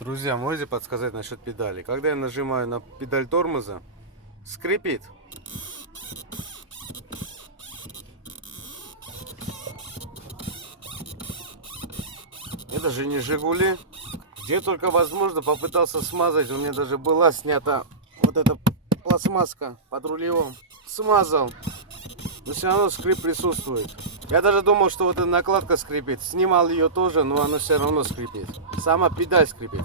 Друзья, можете подсказать насчет педали? Когда я нажимаю на педаль тормоза, скрипит. Это же не Жигули. Где только возможно попытался смазать. У меня даже была снята вот эта пластмасска под рулевом. Смазал. Но все равно скрип присутствует. Я даже думал, что вот эта накладка скрипит. Снимал ее тоже, но она все равно скрипит. Сама педаль скрипит.